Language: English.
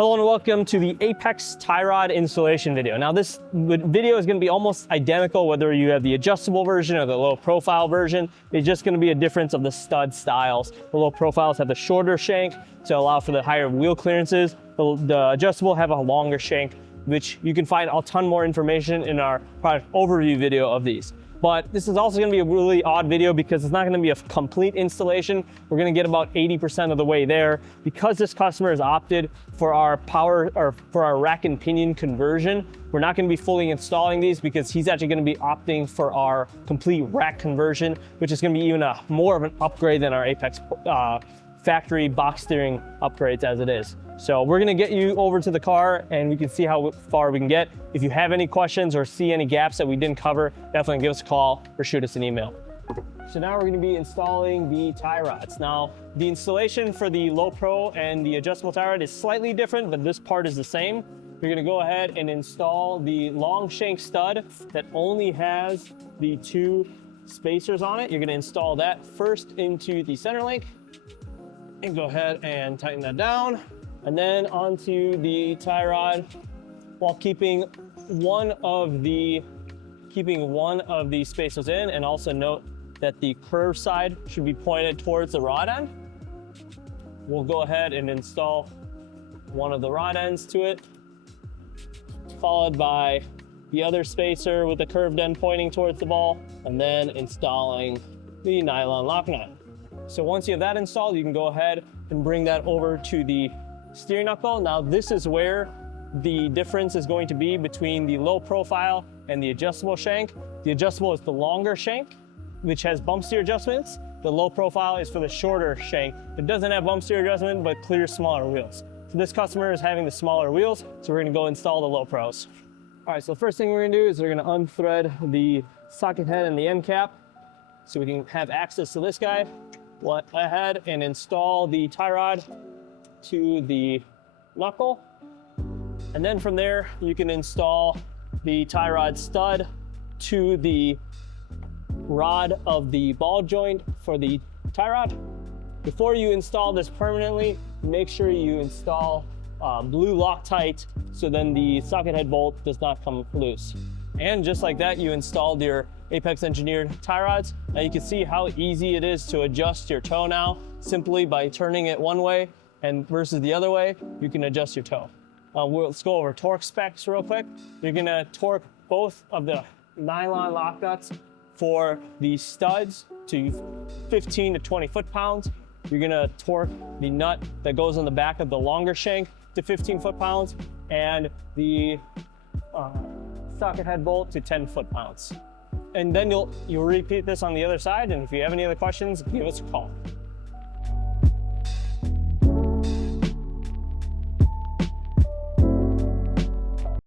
Hello and welcome to the Apex tie rod installation video. Now this video is going to be almost identical whether you have the adjustable version or the low profile version. It's just going to be a difference of the stud styles. The low profiles have the shorter shank to allow for the higher wheel clearances. The adjustable have a longer shank, which you can find a ton more information in our product overview video of these. But this is also going to be a really odd video because it's not going to be a complete installation. We're going to get about 80% of the way there. Because this customer has opted for our power or for our rack and pinion conversion, we're not going to be fully installing these because he's actually going to be opting for our complete rack conversion, which is going to be even more of an upgrade than our Apex factory box steering upgrades as it is. So we're gonna get you over to the car and we can see how far we can get. If you have any questions or see any gaps that we didn't cover, definitely give us a call or shoot us an email. So now we're gonna be installing the tie rods. Now, the installation for the low pro and the adjustable tie rod is slightly different, but this part is the same. You're gonna go ahead and install the long shank stud that only has the 2 spacers on it. You're gonna install that first into the center link and go ahead and tighten that down. And then onto the tie rod while keeping one of the spacers in, and also note that the curved side should be pointed towards the rod end. We'll go ahead and install one of the rod ends to it, followed by the other spacer with the curved end pointing towards the ball, and then installing the nylon lock nut. So once you have that installed, you can go ahead and bring that over to the steering knuckle. Now this is where the difference is going to be between the low profile and the adjustable shank. The adjustable is the longer shank, which has bump steer adjustments. The low profile is for the shorter shank. It doesn't have bump steer adjustment, but clear smaller wheels. So this customer is having the smaller wheels, so we're gonna go install the low pros. All right, so the first thing we're gonna do is we're gonna unthread the socket head and the end cap so we can have access to this guy. Go ahead and install the tie rod to the knuckle, and then from there you can install the tie rod stud to the rod of the ball joint for the tie rod. Before you install this permanently, make sure you install blue Loctite so then the socket head bolt does not come loose. And just like that, you installed your Apex engineered tie rods. Now you can see how easy it is to adjust your toe now. Simply by turning it one way and versus the other way, you can adjust your toe. Let's go over torque specs real quick. You're gonna torque both of the nylon lock nuts for the studs to 15 to 20 foot-pounds. You're gonna torque the nut that goes on the back of the longer shank to 15 foot-pounds, and the socket head bolt to 10 foot-pounds. And then you'll repeat this on the other side, and if you have any other questions, give us a call.